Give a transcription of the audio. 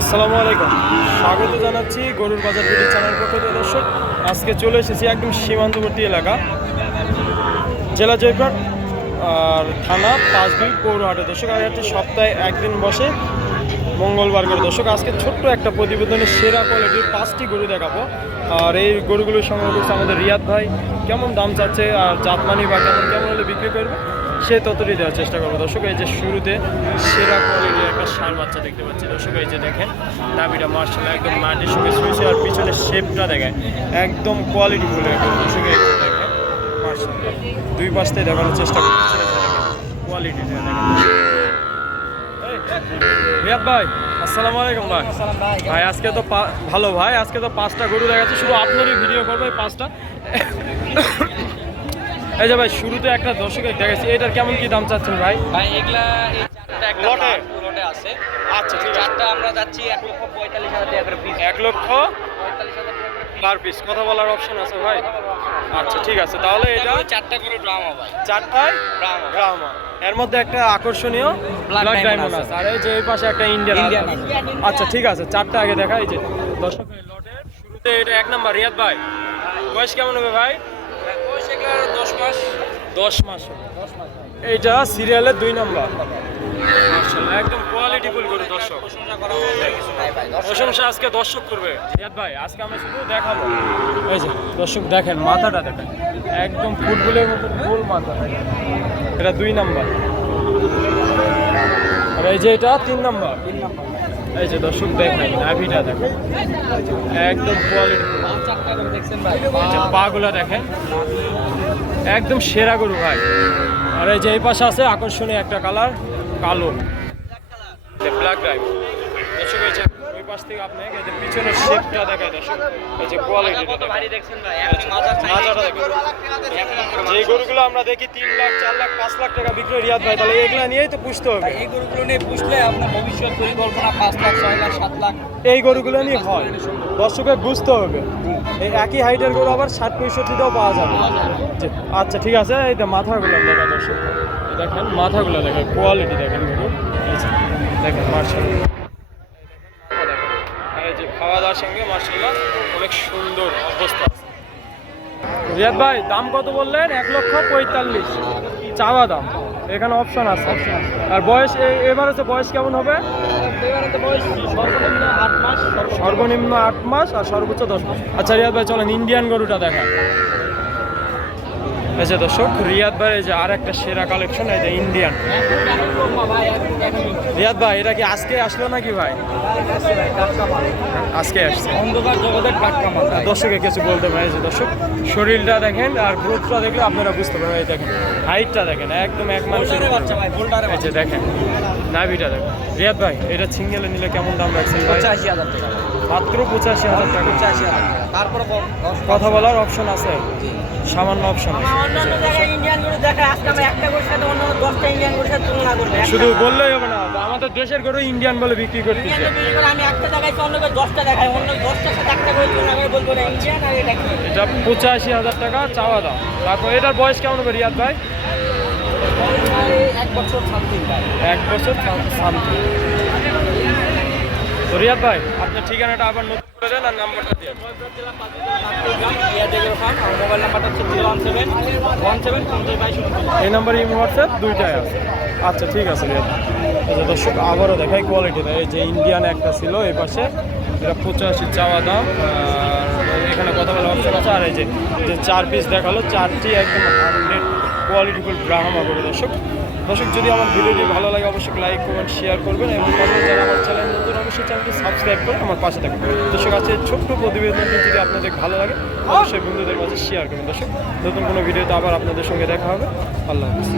আসসালামু আলাইকুম, স্বাগত জানাচ্ছি গরুর বাজার ভিডিও চ্যানেল পক্ষ থেকে। দর্শক, আজকে চলে এসেছি একদম সীমান্তবর্তী এলাকা, জেলা জয়পুরহাট আর থানা পাঁচবিবি পৌরহাটে। দর্শক, আর একটি সপ্তাহে একদিন বসে মঙ্গলবার করে। দর্শক, আজকে ছোট্ট একটা প্রতিবেদনে সেরা কোয়ালিটির 5টি গরু দেখাবো। আর এই গরুগুলো সংগ্রহ করছে আমাদের রিয়াদ ভাই। কেমন দাম চাচ্ছে আর জাতমানি বা কেমন হলে বিক্রি করবে সে ততটাই দেওয়ার চেষ্টা করবো। দর্শক, এই যে শুরুতে সেরা কোয়ালিটির একটা ষাঁড় বাচ্চা দেখতে পাচ্ছি। দর্শক, এই যে দেখেন নাভিটা মার্শাল্লাহ একদম মাটির সঙ্গে শুয়েছে, আর পিছনের শেপটা দেখেন একদম কোয়ালিটি ফুল। দর্শক, এই যে দেখেন মার্শাল্লাহ দুই পাশ থেকে দেখানোর চেষ্টা করছি কোয়ালিটিটা দেখেন। রিয়াদ ভাই, আসসালামু আলাইকুম ভাই। ভাই আজকে তো ভালো ভাই, আজকে তো 5টা গরু দেখাচ্ছে, শুধু আপনারই ভিডিও করবো এই 5টা। এই যে ভাই শুরুতে একটা দর্শকের দেখাচ্ছি, এটার কেমন কি দাম চাচ্ছেন ভাই? ভাই এগুলা এই চারটা লটে আছে। আচ্ছা ঠিক আছে, চারটা আমরা যাচ্ছি 1,45,000 টাকা করে পিস। 1,45,000 per piece. কথা বলার অপশন আছে ভাই? আচ্ছা ঠিক আছে, তাহলে এটা চারটা করে ড্রামা ভাই, চারটায় ব্রাহ্মা। এর মধ্যে একটা আকর্ষণীয় ব্ল্যাক ডায়মন্ড আছে, আর এই যে এই পাশে একটা ইন্ডিয়ান আছে। আচ্ছা ঠিক আছে, চারটা আগে দেখা। এই যে দর্শকের লটের শুরুতে এটা 1 নাম্বার রিয়াদ ভাই। বয়স কেমন হবে ভাই? 10 মাস। 10 মাস। এইটা সিরিয়ালের 2 নাম্বার। মাশাআল্লাহ একদম কোয়ালিটি ফুল গরু। দর্শক প্রশংসা আজকে দর্শক করবে রিয়াদ ভাই। আজকে আমরা শুধু দেখাবো। এই যে দর্শক দেখেন মাথাটা দেখেন একদম ফুটবলের মতো গোল মাথা। এটা 2 নাম্বার। আর এই যে এটা 3 নাম্বার। এই যে দর্শক দেখেন নাভিটা দেখেন একদম কোয়ালিটি। চারটা করে দেখছেন ভাই, পাগুলা দেখেন একদম সেরা গরু ভাই। আর এই যে এই পাশে আছে আকর্ষণীয় একটা কালার, কালো ব্ল্যাক ডায়মন্ড। দর্শক এই যে ওই পাশ থেকে আপনি এই যে পিছনের শেপটা দেখায়। দর্শক এই যে কোয়ালিটিটা দেখছেন ভাই, মাজাটা দেখেন। যে গরুগুলো আমরা দেখি 3 লাখ 4 লাখ 5 লাখ টাকা বিক্রি রিয়াদ ভাই, তাহলে এগুলো নিয়েই তো পুষতে হবে। এই গরুগুলো নিয়ে পুষলে আপনার ভবিষ্যৎ পরিকল্পনা 5 লাখ 6 লাখ 7 লাখ এই গরুগুলো নিয়ে হয়, দর্শকের বুঝতে হবে। এই একই হাইটের গরু আবার 60-65টাও পাওয়া যাবে। আচ্ছা ঠিক আছে, এই তো মাথাগুলো দেখা। দর্শক দেখেন মাথাগুলো দেখেন কোয়ালিটি দেখেন গরু। দেখেন মার্শাল্লাহ এই যে খাওয়া দাওয়ার সঙ্গে মার্শাল্লাহ অনেক সুন্দর অবস্থা আছে। রিয়াদ ভাই দাম কত বললেন? 1,45,000 চাওয়া দাম। এখানে অপশন আছে। আর বয়স এবার হচ্ছে বয়স কেমন হবে? সর্বনিম্ন 8 মাস আর সর্বোচ্চ 10 মাস। আচ্ছা রিয়াদ ভাই চলেন ইন্ডিয়ান গরুটা দেখা। এই যে দর্শক রিয়াদ ভাই এই যে আর একটা সেরা কালেকশন, এই যে ইন্ডিয়ান। রিয়াদ ভাই এটা কি আজকে আসলো নাকি ভাই? আজকে আসছে। অন্ধকার জগতের টাটকা মাল। দর্শকে কিছু বলতে পারে। যে দর্শক শরীরটা দেখেন আর গ্রোথটা দেখলে আপনারা বুঝতে পারবেন। এই দেখেন হাইটটা দেখেন একদম এক মানুষের বাচ্চা ভাই, বোল্ডারে এই যে দেখেন নাভিটা দেখেন। রিয়াদ ভাই এটা সিঙ্গেলে নিলে কেমন দাম রাখছেন ভাই? 85,000 টাকা। মাত্র 85,000 টাকা। 85,000 টাকা। তারপরে কথা বলার অপশন আছে, সামান্য অপশন আছে। অন্যান্য জায়গায় ইন্ডিয়ান গরু দেখায়, আজকে আমরা একটা গরুর সাথে অন্য 10টা ইন্ডিয়ান গরুর সাথে তুলনা করবো। শুধু বললেই হবে না, আমাদের দেশের গরু ইন্ডিয়ান বলে বিক্রি করতেছে। আমি একটা দেখাইছি, অন্য কেউ 10টা দেখায়, অন্য 10টার সাথে একটা করে তুলনা করে বলবো না ইন্ডিয়ান আর এটা কি। এটা 85,000 টাকা চাওয়া দাম। তারপর এটার বয়স কেমন হবে রিয়াদ ভাই? 1 বছর সামথিং ভাই। 1 বছর সামথিং। তো রিয়াদ ভাই আপনার ঠিকানাটা আবার নতুন করে দেন আর নাম্বারটা দিয়ে। মোবাইল নাম্বারটা হচ্ছে 01717 এই নাম্বারে ইমো হোয়াটসঅ্যাপ দুইটাই আছে। আচ্ছা ঠিক আছে রিয়াদ। আচ্ছা দর্শক আবারও দেখাই কোয়ালিটিটা। এই যে ইন্ডিয়ান একটা ছিল এই পাশে, এটা 85 চাওয়া দাম। আর এখানে কথা বলার অপশন আছে। আর এই যে 4 পিস দেখালো, 4টি একদম 100 কোয়ালিটিফুল ব্রাহ্মা করে। দর্শক যদি আমার ভিডিওটি ভালো লাগে অবশ্যই লাইক কমেন্ট শেয়ার করবেন, এবং যারা আমার চ্যানেল নতুন অবশ্যই চ্যানেলটি সাবস্ক্রাইব করে আমার পাশে থাকবেন। দর্শক আছে ছোট্ট প্রতিবেদনটি যদি আপনাদের ভালো লাগে অবশ্যই বন্ধুদের মাঝে শেয়ার করবেন। দর্শক নতুন কোনো ভিডিওতে আবার আপনাদের সঙ্গে দেখা হবে। আল্লাহ হাফেজ।